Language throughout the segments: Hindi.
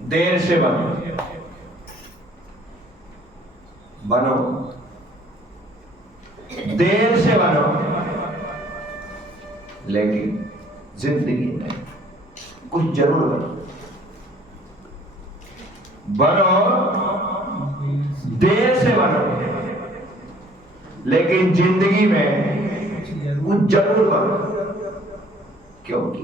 देर से बनो, बनो, देर से बनो, लेकिन जिंदगी में कुछ जरूर बनो। बनो, देर से बनो, लेकिन जिंदगी में कुछ जरूर बनो। क्योंकि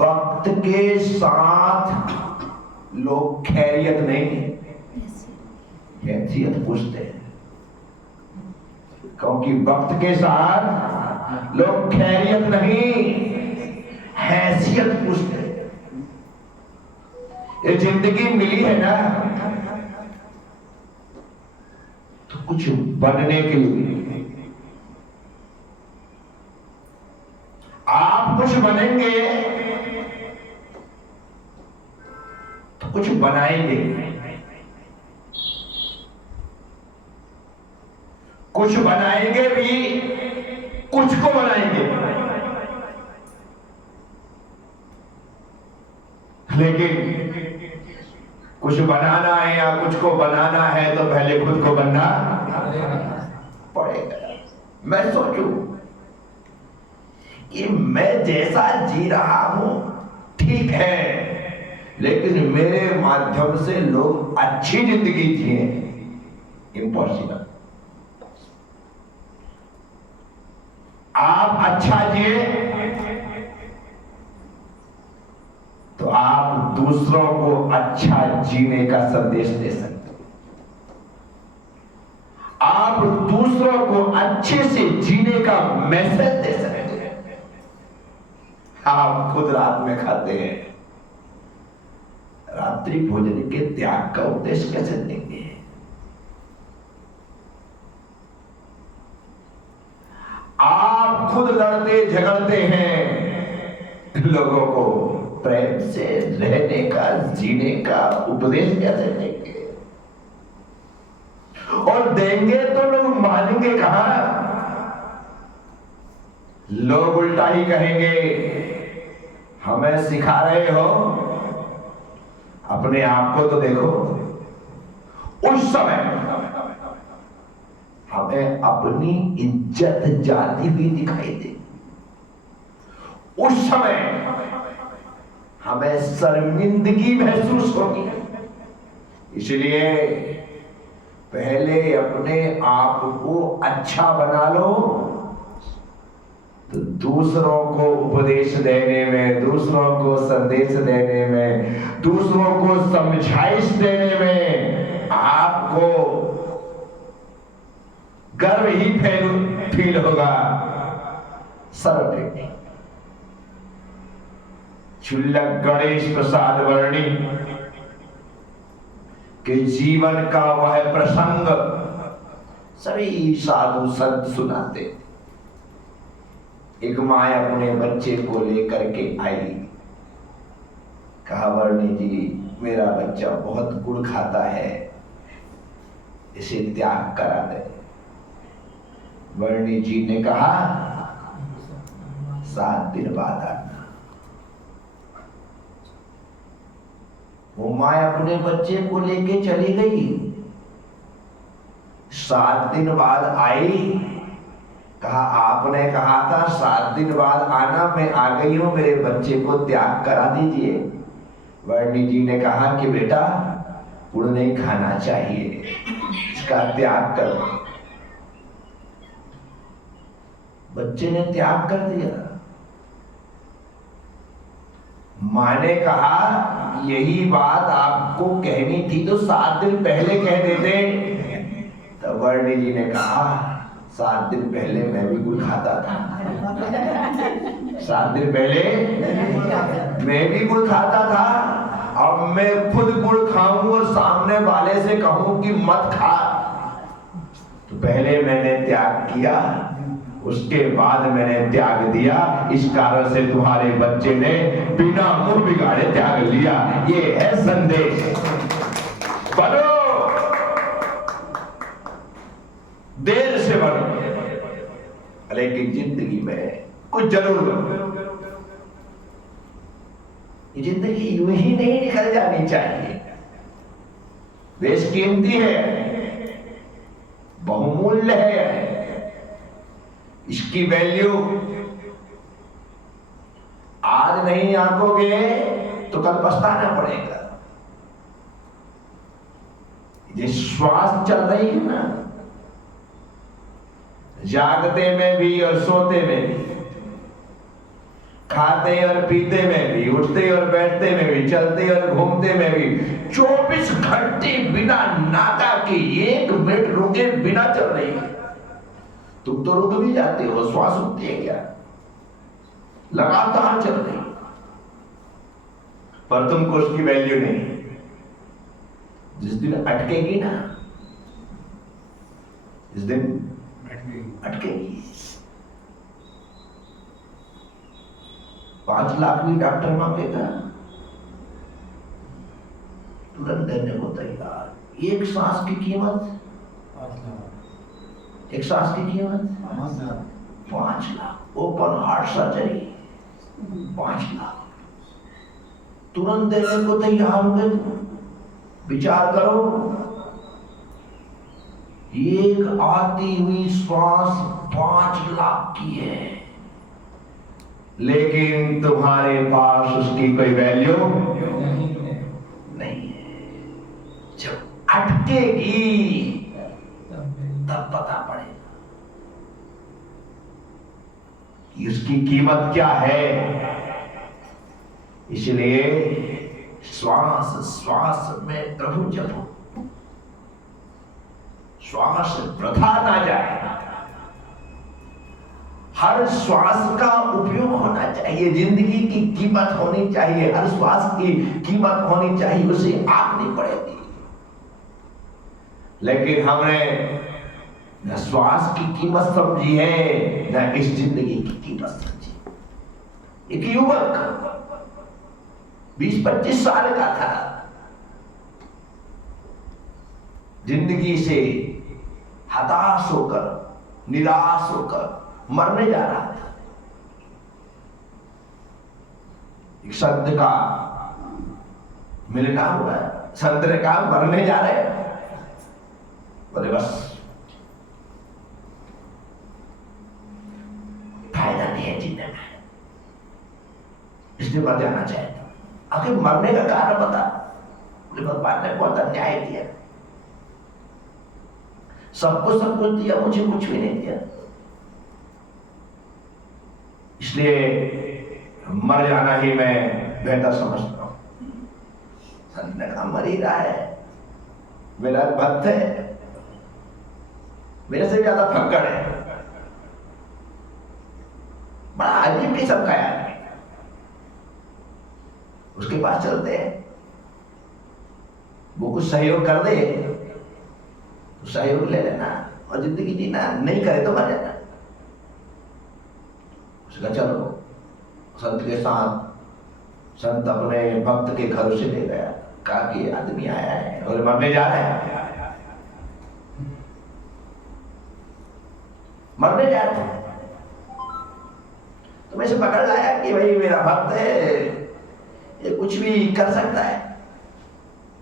वक्त के साथ लोग खैरियत नहीं, हैसियत पूछते हैं। क्योंकि वक्त के साथ लोग खैरियत नहीं, हैसियत पूछते हैं। ये जिंदगी मिली है ना तो कुछ बनने के लिए। आप कुछ बनेंगे तो कुछ बनाएंगे, कुछ बनाएंगे भी, कुछ को बनाएंगे। लेकिन कुछ बनाना है या कुछ को बनाना है तो पहले खुद को बनना पड़ेगा। मैं सोचूं कि मैं जैसा जी रहा हूं ठीक है, लेकिन मेरे माध्यम से लोग अच्छी जिंदगी जिए, इम्पॉसिबल। आप अच्छा जिए तो आप दूसरों को अच्छा जीने का संदेश दे सकते हो। आप दूसरों को अच्छे से जीने का मैसेज दे सकते हो। आप खुद रात में खाते हैं, रात्रि भोजन के त्याग का उपदेश कैसे देंगे? आप खुद लड़ते झगड़ते हैं, लोगों को प्रेम से रहने का, जीने का उपदेश कैसे देंगे? और देंगे तो लोग मानेंगे कहां? लोग उल्टा ही कहेंगे, हमें सिखा रहे हो, अपने आप को तो देखो। उस समय हमें अपनी इज्जत जाती हुई दिखाई दे। उस समय हमें शर्मिंदगी महसूस होगी। इसलिए पहले अपने आप को अच्छा बना लो, तो दूसरों को उपदेश देने में, दूसरों को संदेश देने में, दूसरों को समझाइश देने में आपको गर्व ही फील होगा। सर्व क्षुल्लक गणेश प्रसाद वर्णी के जीवन का वह प्रसंग सभी साधु संत सुनाते। एक माँ अपने बच्चे को लेकर के आई, कहा वर्णी जी मेरा बच्चा बहुत गुड़ खाता है, इसे त्याग करा दे। वर्णी जी ने कहा 7 दिन बाद आना। वो माँ अपने बच्चे को लेके चली गई। 7 दिन बाद आई, कहा आपने कहा था 7 दिन बाद आना, मैं आ गई हूं, मेरे बच्चे को त्याग करा दीजिए। वर्णी जी ने कहा कि बेटा गुड़ नहीं खाना चाहिए, इसका त्याग करो। बच्चे ने त्याग कर दिया। मां ने कहा यही बात आपको कहनी थी तो 7 दिन पहले कह देते। तब वर्णी जी ने कहा 7 दिन पहले मैं भी गुड़ खाता था। 7 दिन पहले मैं भी गुड़ खाता था, अब मैं खुद गुड़ खाऊं और सामने वाले से कहूं कि मत खा, तो पहले मैंने त्याग किया, उसके बाद मैंने त्याग दिया। इस कारण से तुम्हारे बच्चे ने बिना मुंह बिगाड़े त्याग लिया। ये है संदेश। बनो, देर से बनो, लेकिन जिंदगी में कुछ जरूर बनो। ये जिंदगी यूं ही नहीं निकल जानी चाहिए, बेशकीमती है, बहुमूल्य है। इसकी वैल्यू आज नहीं आंकोगे तो कल पछताना पड़ेगा। ये श्वास चल रही है ना, जागते में भी और सोते में भी, खाते और पीते में भी, उठते और बैठते में भी, चलते और घूमते में भी, 24 घंटे बिना नागा के 1 मिनट रुके बिना चल रही है। तुम तो रुक भी जाते हो, श्वास रुकती है क्या? लगातार चल रही, पर तुमको उसकी वैल्यू नहीं। जिस दिन अटकेगी ना, जिस दिन अटकेगी, 5 लाख भी डॉक्टर मांगेगा, तुरंत देने को तैयार। एक सांस की कीमत 5 लाख, एक सांस की कीमत 5 lakh. Open heart surgery 5 lakh, तुरंत देने को तैयार हो गए। विचार करो, एक आती हुई श्वास 5 लाख की है, लेकिन तुम्हारे पास उसकी कोई वैल्यू नहीं है। जब अटकेगी तब पता पड़ेगा कि उसकी कीमत क्या है। इसलिए श्वास श्वास में प्रभु जपो, श्वास वृथा ना जाए। हर श्वास का उपयोग होना चाहिए, जिंदगी की कीमत होनी चाहिए, हर श्वास की कीमत होनी चाहिए, उसे आंकनी पड़ेगी। लेकिन हमने न श्वास की कीमत समझी है, न इस जिंदगी की कीमत समझी। एक युवक 20-25 साल का था, जिंदगी से हताश होकर, निराश होकर मरने जा रहा था। एक संत का मिलना हुआ है, संत ने कहा मरने जा रहे हैं। बोले बस फायदा नहीं है जीने में, इसलिए मर जाना चाहता। आखिर मरने का कारण बता। बोले भगवान ने बहुत अन्याय दिया, सबको सब कुछ दिया, मुझे कुछ भी नहीं दिया, इसलिए मर जाना ही मैं बेहतर समझता हूं। संत ने कहा मर ही रहा है, मेरा भक्त है, मेरे से ज्यादा फक्कड़ है। बड़ा अजीब किस्म का यार। उसके पास चलते हैं, वो कुछ सहयोग कर दे तो सहयोग ले लेना, और जिंदगी जीना, नहीं करे तो मर जाना। उसका चलो संत के साथ। संत अपने भक्त के घर से ले गया, कहा कि आदमी आया है और मरने जा रहा है, मरने जा रहा है। तो मैं इसे पकड़ लाया कि भाई मेरा भक्त है, ये कुछ भी कर सकता है,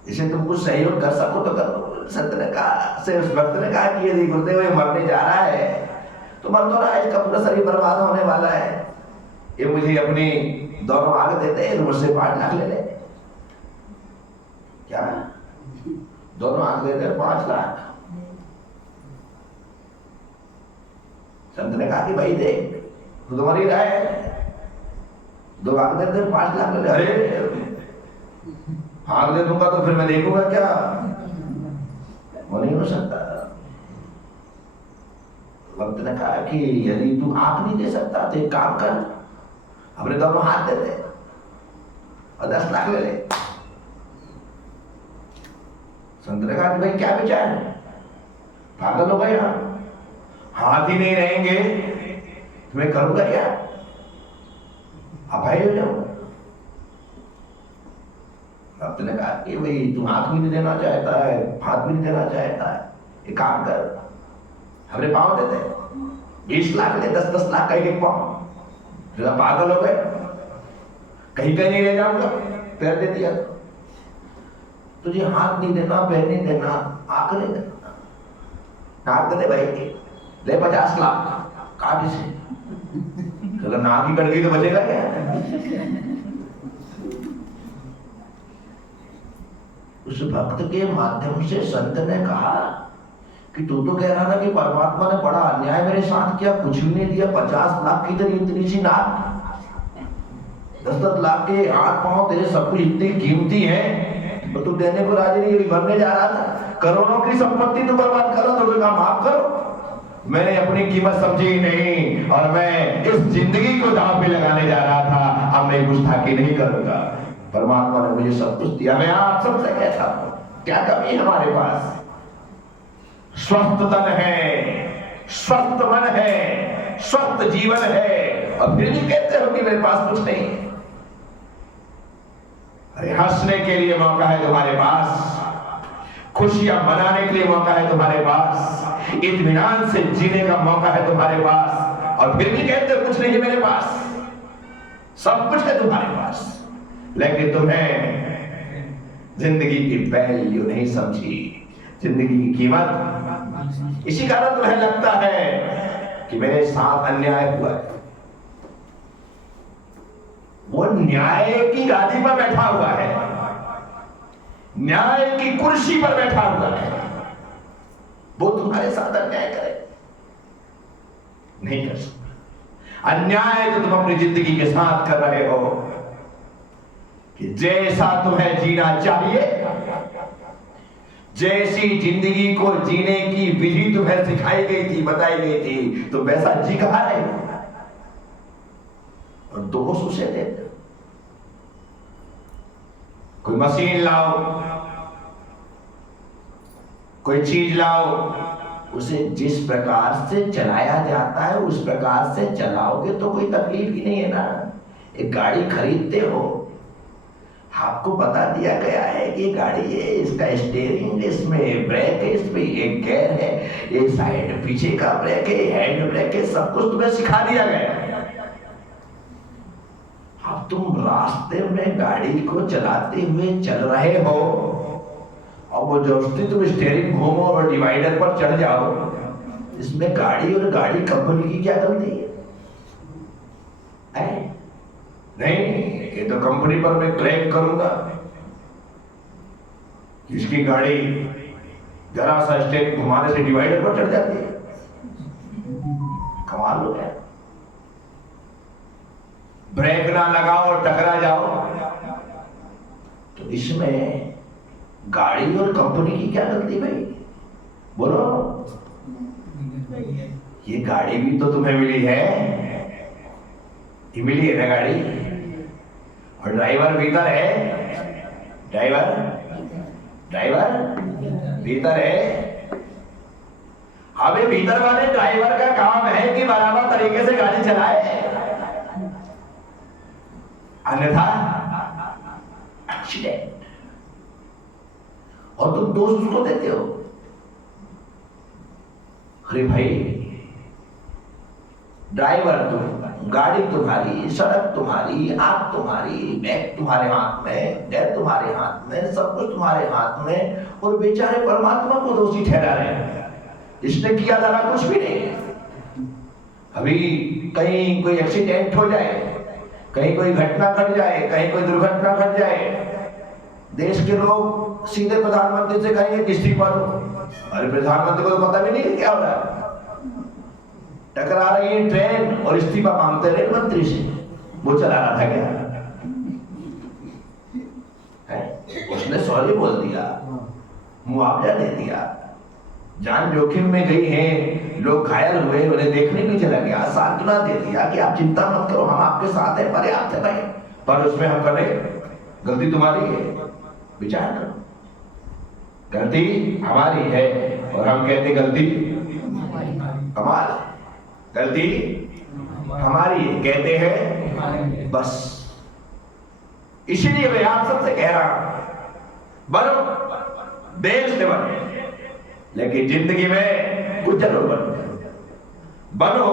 इसे तुम कुछ सहयोग कर सको तो करो। संत ने कहा, से उस भक्त ने कहा कि यदि गुरुदेव ये मरने जा रहा है तो मर तो रहा है, इसका पूरा शरीर बर्बाद होने वाला है, ये मुझे अपनी दोनों आंख देते हैं, मुझसे 5 लाख ले ले। क्या दोनों आंख देते 5 लाख? संत ने कहा कि भाई देख, खुद मर ही रहा है, 2 आंख देते 5 लाख ले ले। अरे आंख दे दूंगा तो फिर मैं देखूंगा क्या? वो नहीं हो सकता। वक्त ने कहा कि यदि तू आंख नहीं दे सकता तो एक काम कर, अपने दोनों हाथ दे दे और 10 लाख ले ले। संत ने कहा कि भाई क्या विचार है, पागल हो गया, हाथ ही नहीं रहेंगे तो मैं करूंगा क्या? अभाई हो जाऊंगा। भक्त ने कहा कि भाई तू आंख भी नहीं देना चाहता है, हाथ भी नहीं देना चाहता है, एक काम कर, हमने पाँव देते 20 लाख ले, 10-10 लाख का एक पाँव। पागल हो गए? कहीं कहीं नहीं ले जाऊंगा, पैर दे दिया। तुझे हाथ नहीं देना, पैर नहीं देना, आंख नहीं देना, नाक दे भाई, ले 50 लाख काट इसे। अगर नाक ही कट गई तो बचेगा क्या? उस भक्त के माध्यम से संत ने कहा कि तू तो कह रहा था कि परमात्मा ने बड़ा अन्याय मेरे साथ किया, कुछ भी नहीं दिया, 50 लाख की तेरी इतनी सी नाक, 10-10 लाख के हाथ पांव तेरे सब कुछ इतनी कीमती है, तो तू देने को राजी नहीं, मरने जा रहा था, करोड़ों की संपत्ति तू बर्बाद करो, तो काम माफ करो। मैंने अपनी कीमत समझी नहीं और मैं इस जिंदगी को दांव पे लगाने जा रहा था, अब मैं गुस्ताखी नहीं करूंगा। परमात्मा ने मुझे सब कुछ दिया, मैं आप सबसे कहता हूं, क्या कमी है हमारे पास? स्वस्थ तन है, स्वस्थ मन है, स्वस्थ जीवन है, और फिर भी कहते हो कि मेरे पास कुछ नहीं। अरे हंसने के लिए मौका है तुम्हारे पास, खुशियां मनाने के लिए मौका है तुम्हारे पास, इत्मीनान से जीने का मौका है तुम्हारे पास, और फिर भी कहते हो कुछ नहीं है मेरे पास। सब कुछ है तुम्हारे पास, लेकिन तुम्हें जिंदगी की वैल्यू नहीं समझी, जिंदगी की कीमत। इसी कारण तुम्हें लगता है कि मेरे साथ अन्याय हुआ है। वो न्याय की गादी पर बैठा हुआ है, न्याय की कुर्सी पर बैठा हुआ है, वो तुम्हारे साथ अन्याय करे? नहीं कर सकता। अन्याय तो तुम अपनी जिंदगी के साथ कर रहे हो कि जैसा तुम्हें जीना चाहिए, जैसी जिंदगी को जीने की विधि तुम्हें सिखाई गई थी, बताई गई थी, तो वैसा जी कहा रहे हो, और दोष उसे देते। कोई मशीन लाओ, कोई चीज लाओ, उसे जिस प्रकार से चलाया जाता है उस प्रकार से चलाओगे तो कोई तकलीफ ही नहीं है ना। एक गाड़ी खरीदते हो, आपको बता दिया गया है कि गाड़ी है, इसका स्टीयरिंग, इसमें ब्रेक है, इसमें एक गियर है, ये साइड पीछे का ब्रेक है, हैंड ब्रेक है, सब कुछ तुम्हें सिखा दिया गया है। अब तुम रास्ते में गाड़ी को चलाते हुए चल रहे हो, और वो जबरदस्ती तुम स्टीयरिंग घूमो और डिवाइडर पर चढ़ जाओ, इसमें गाड़ी और गाड़ी कंपनी की क्या गलती है? नहीं, ये तो कंपनी पर मैं क्लेम करूंगा, इसकी गाड़ी जरा सा स्टीयरिंग घुमाने से डिवाइडर पर चढ़ जाती है। कमाल हो गया। ब्रेक ना लगाओ और टकरा जाओ, तो इसमें गाड़ी और कंपनी की क्या गलती भाई? बोलो। ये गाड़ी भी तो तुम्हें मिली है, ये मिली है ना गाड़ी, और ड्राइवर भीतर है, ड्राइवर भीतर है। अबे भीतर वाले ड्राइवर का काम है कि बराबर तरीके से गाड़ी चलाए, अन्यथा एक्सीडेंट, और तुम दोष उसको देते हो। अरे भाई, ड्राइवर तुम, गाड़ी तुम्हारी, सड़क तुम्हारी, आग तुम्हारी, बैग तुम्हारे हाथ में, डेट तुम्हारे हाथ में, सब कुछ तुम्हारे हाथ में, और बेचारे परमात्मा को दोषी ठहरा रहे हैं। इसने किया था कुछ भी नहीं। अभी कहीं कोई एक्सीडेंट हो जाए, कहीं कोई घटना घट जाए, कहीं कोई दुर्घटना घट जाए, देश के लोग सीधे प्रधानमंत्री से कहेंगे कि इस्तीफा दो। अरे प्रधानमंत्री को तो पता भी नहीं क्या हो रहा है, टकरा रही है ट्रेन और इस्तीफा मांगते रेल मंत्री से। वो चला रहा था क्या? उसने सॉरी बोल दिया, मुआवजा दे दिया, जान जोखिम में गई है, लोग घायल हुए, उन्हें देखने भी चला गया, सांत्वना दे दिया कि आप चिंता मत करो, हम आपके साथ हैं, पर्याप्त है भाई। पर उसमें हम करें, गलती तुम्हारी है, विचार करो, गलती हमारी है, और हम कहते गलती हमारी, गलती हमारी है, कहते हैं बस। इसीलिए मैं आप सबसे कह रहा हूं, बनो, देर से बनो, लेकिन जिंदगी में कुछ जरूर बनो,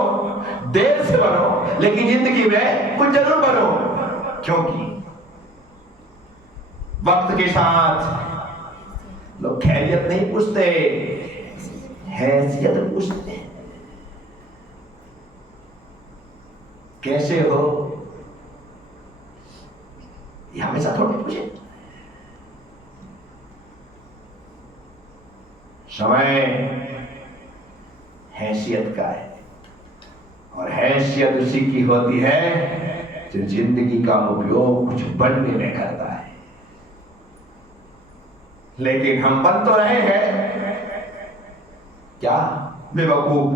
देर से बनो, लेकिन जिंदगी में कुछ जरूर बनो। क्योंकि वक्त के साथ लोग खैरियत नहीं पूछते, हैसियत पूछते हैं। कैसे हो, ये हमेशा थोड़ी पूछे। समय हैसियत का है, और हैसियत उसी की होती है जो जिंदगी का उपयोग कुछ बनने में करता है। लेकिन हम बन तो रहे हैं क्या बेवकूफ।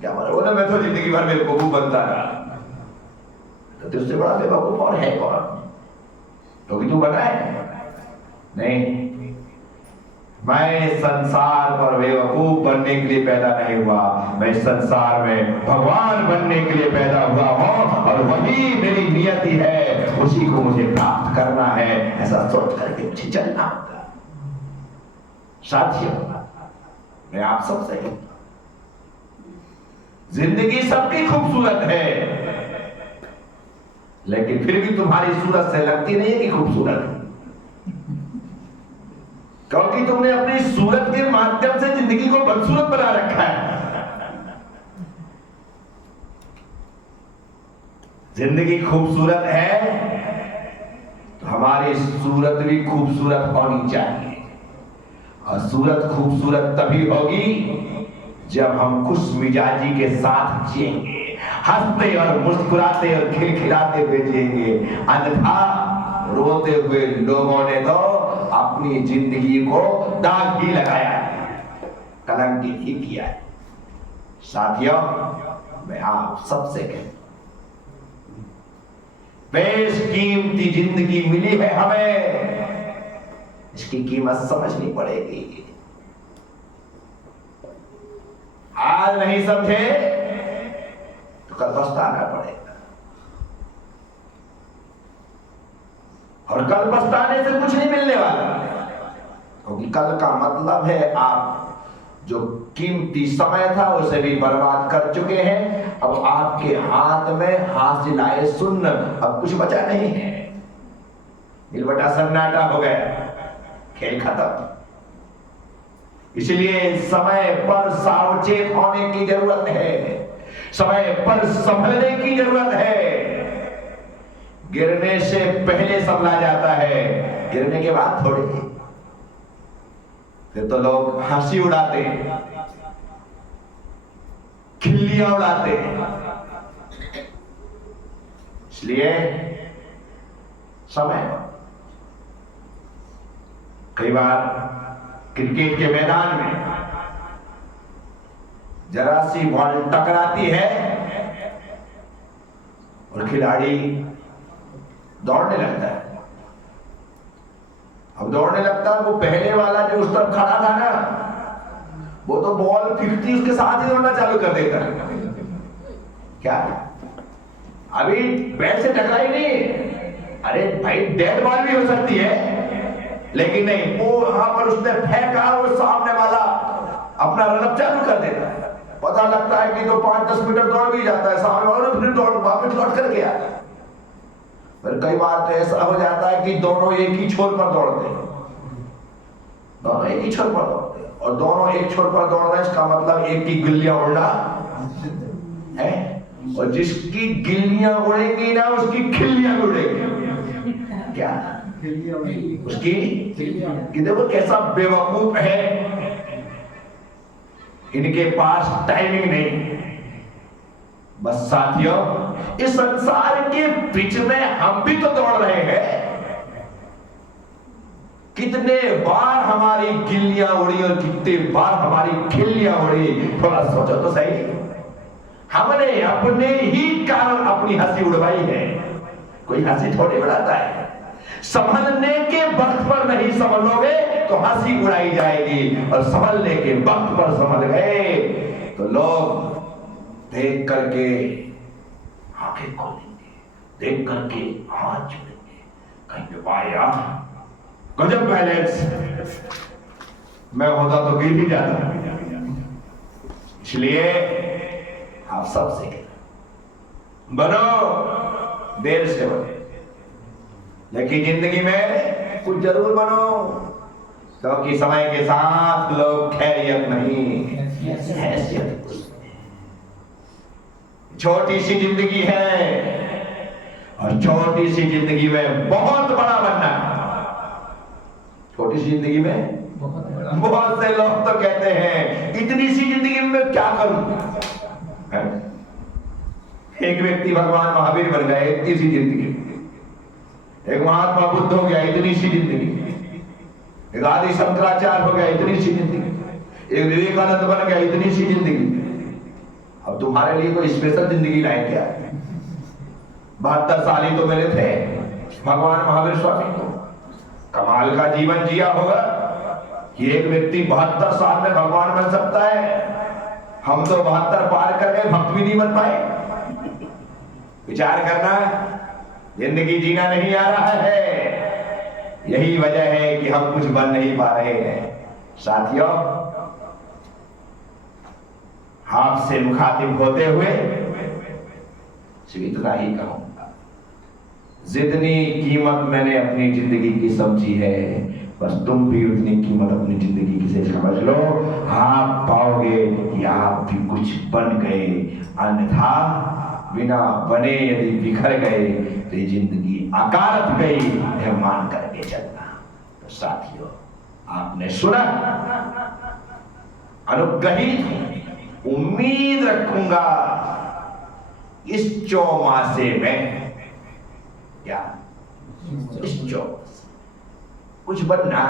क्या माना बोला, मैं तो जिंदगी भर बेवकूफ बनता रहा। तो तुझसे बड़ा बेवकूफ और है कौन? तो भी तू बना है? नहीं, मैं संसार पर बेवकूफ बनने के लिए पैदा नहीं हुआ, मैं संसार में भगवान बनने के लिए पैदा हुआ हूं, और वही मेरी नियति है, उसी को मुझे प्राप्त करना है। ऐसा सोच करके मुझे चलना होगा। साथियों, मैं आप सबसे कहता हूं, जिंदगी सबकी खूबसूरत है, लेकिन फिर भी तुम्हारी सूरत से लगती नहीं है कि खूबसूरत है, क्योंकि तुमने अपनी सूरत के माध्यम से जिंदगी को बदसूरत बना रखा है। जिंदगी खूबसूरत है तो हमारी सूरत भी खूबसूरत होनी चाहिए, और सूरत खूबसूरत तभी होगी जब हम खुश मिजाजी के साथ जिएंगे, हंसते और मुस्कुराते और खिलखिलाते हुए जिएंगे। अन्यथा रोते हुए लोगों ने तो अपनी जिंदगी को दाग ही लगाया है, कलंकित ही किया है। साथियों, मैं आप सबसे कहता हूं, बेशकीमती जिंदगी मिली है हमें, इसकी कीमत समझनी पड़ेगी। आज नहीं समझे तो कल पछताना पड़ेगा, और कल पछताने से कुछ नहीं मिलने वाला, क्योंकि कल का मतलब है आप जो कीमती समय था उसे भी बर्बाद कर चुके हैं। अब आपके हाथ में हासिल आए सुन्न, अब कुछ बचा नहीं है। दिलबटा सन्नाटा हो गया, खेल खत्म। इसलिए समय पर सावचेत होने की जरूरत है, समय पर संभलने की जरूरत है। गिरने से पहले संभला जाता है, गिरने के बाद थोड़ी। फिर तो लोग हंसी उड़ाते, खिल्लियां उड़ाते। इसलिए समय, कई बार क्रिकेट के मैदान में जरा सी बॉल टकराती है और खिलाड़ी दौड़ने लगता है। अब दौड़ने लगता है, वो पहले वाला जो उस तरफ खड़ा था ना, वो तो बॉल फिरती उसके साथ ही दौड़ना चालू कर देता है। क्या अभी बैट से टकराई नहीं? अरे भाई, डेड बॉल भी हो सकती है, लेकिन नहीं, वो वहां पर उसने फेंका, वो सामने वाला अपना रनअप चालू कर देता है। पता लगता है कि तो 5-10 मीटर दौड़ भी जाता है, सामने वाला फिर दौड़ वापस लौट करके आता है। फिर कई बार तो ऐसा हो जाता है कि दोनों एक ही छोर पर दौड़ते हैं, दोनों एक ही छोर पर दौड़ते हैं, और दोनों एक छोर पर दौड़ रहे हैं, इसका मतलब एक की गिल्लियां उड़ना है, और जिसकी गिल्लियां उड़ेंगी ना उसकी खिल्लियां उड़ेंगी। क्या उसकी? कि देखो कैसा बेवकूफ है, इनके पास टाइमिंग नहीं। बस साथियों, इस संसार के बीच में हम भी तो दौड़ रहे हैं। कितने बार हमारी गिल्लियां उड़ी और कितने बार हमारी खिल्लियां उड़ी, थोड़ा सोचो तो सही। हमने अपने ही कारण अपनी हंसी उड़वाई है, कोई हंसी थोड़ी उड़ाता है। संभलने के वक्त पर नहीं संभलोगे तो हंसी उड़ाई जाएगी, और संभलने के वक्त पर संभल गए तो लोग देख करके आंखें खोलेंगे, देख करके हाथ जोड़ेंगे, कहेंगे वाह यार, गजब बैलेंस, मैं होता तो गिर ही जाता। इसलिए आप सबसे बनो, देर से बने, लेकिन जिंदगी में कुछ जरूर बनो, क्योंकि समय के साथ लोग खैरियत नहीं, हैसियत। छोटी सी जिंदगी है और छोटी सी जिंदगी में बहुत बड़ा बनना। छोटी सी जिंदगी में बहुत से लोग तो कहते हैं इतनी सी जिंदगी में क्या करूं। एक व्यक्ति भगवान महावीर बन गए इतनी सी जिंदगी, एक महात्मा बुद्ध हो गया इतनी सी जिंदगी, एक आदि शंकराचार्य हो गया इतनी सी जिंदगी, एक विवेकानंद बन गया इतनी सी जिंदगी। अब तुम्हारे लिए कोई स्पेशल जिंदगी लाए क्या? 72 साल ही तो मिले थे भगवान महावीर स्वामी को। कमाल का जीवन जिया होगा कि एक व्यक्ति 72 साल में भगवान बन सकता है। हम तो 72 पार कर गए, भक्त भी नहीं बन पाए। विचार करना, जिंदगी जीना नहीं आ रहा है। यही वजह है कि हम कुछ बन नहीं पा रहे हैं। साथियों, आपसे मुखातिब होते हुए सिर्फ इतना ही कहूंगा, जितनी कीमत मैंने अपनी जिंदगी की समझी है, बस तुम भी उतनी कीमत अपनी जिंदगी की से समझ लो। आप पाओगे कि आप भी कुछ बन गए, अन्यथा बिना बने यदि बिखर गए तो ये जिंदगी अकारत गई, यह मान करके चलना। तो साथियों, आपने सुना, अनुग्रहित उम्मीद रखूंगा इस चौमासे में, क्या इस चौमासे कुछ बनना,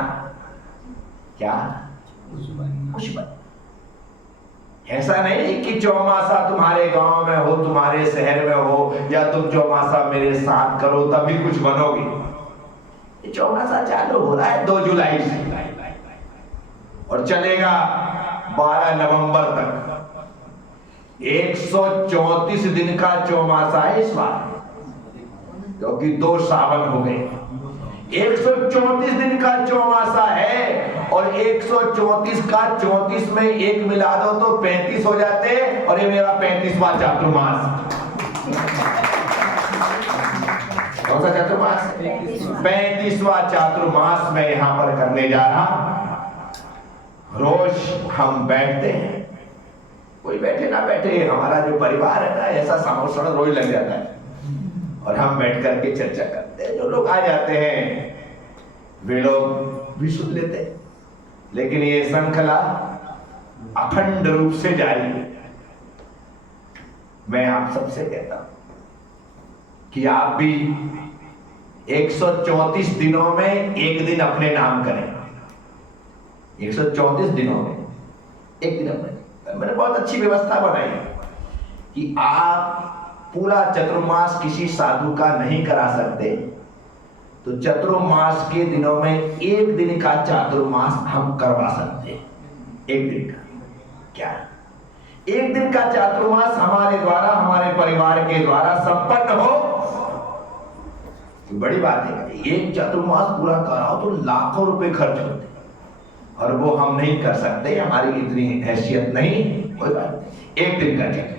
क्या कुछ बनना। ऐसा नहीं कि चौमासा तुम्हारे गांव में हो, तुम्हारे शहर में हो, या तुम चौमासा मेरे साथ करो तभी कुछ बनोगे। ये चौमासा चालू हो रहा है 2 जुलाई से और चलेगा 12 नवंबर तक। 134 दिन का चौमासा है इस बार, क्योंकि 2 सावन हो गए। 134 दिन का चौमासा है और 134 का 34 में 1 मिला दो तो 35 हो जाते, और ये मेरा 35वां चातुर्मास। कौन सा चातुर्मास? 35वां चातुर्मास मैं यहां पर करने जा रहा। रोज हम बैठते हैं, कोई बैठे ना बैठे, हमारा जो परिवार है ना, ऐसा समोसा रोज लग जाता है और हम बैठ करके चर्चा करते हैं। जो लोग आ जाते हैं वे लोग भी सुन लेते हैं, लेकिन ये श्रृंखला अखंड रूप से जारी है। मैं आप सबसे कहता हूं कि आप भी 134 दिनों में एक दिन अपने नाम करें। 134 दिनों में एक दिन अपने, मैंने बहुत अच्छी व्यवस्था बनाई कि आप पूरा चतुर्मास किसी साधु का नहीं करा सकते, तो चतुर्मास के दिनों में एक दिन का चातुर्मास हम करवा सकते हैं। एक दिन का क्या, एक दिन का चातुर्मास हमारे द्वारा, हमारे परिवार के द्वारा संपन्न हो तो बड़ी बात है। एक चतुर्मास पूरा कराओ तो लाखों रुपए खर्च होते, और वो हम नहीं कर सकते, हमारी इतनी हैसियत नहीं। कोई बात नहीं, एक दिन का चातुर्मास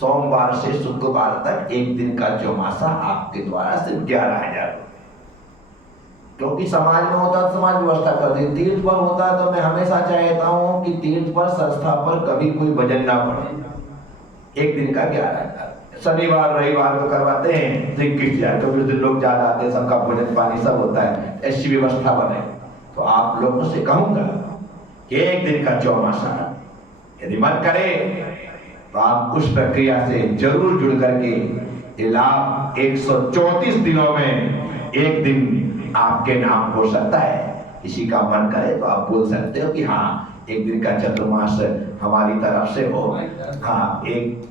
सोमवार से शुक्रवार तक एक दिन का चौमासा आपके द्वारा सिर्फ 11,000 रुपए, क्योंकि समाज में होता है समाज व्यवस्था कर दी। तीर्थ पर होता है तो मैं हमेशा चाहता हूं कि तीर्थ पर, संस्था पर कभी कोई भजन ना पड़े। एक दिन का 11,000, शनिवार रविवार को करवाते हैं तो 21,000, क्योंकि उस दिन लोग ज्यादा आते हैं, सबका भोजन पानी सब होता है। ऐसी व्यवस्था बने तो आप लोगों से कहूंगा कि एक दिन का चौमासा यदि मन करे तो आप उस प्रक्रिया से जरूर जुड़ करके लाभ 134 दिनों में एक दिन आपके नाम हो सकता है। किसी का मन करे तो आप बोल सकते हो कि हाँ, एक दिन का चतुर्मास हमारी तरफ से हो। हाँ, एक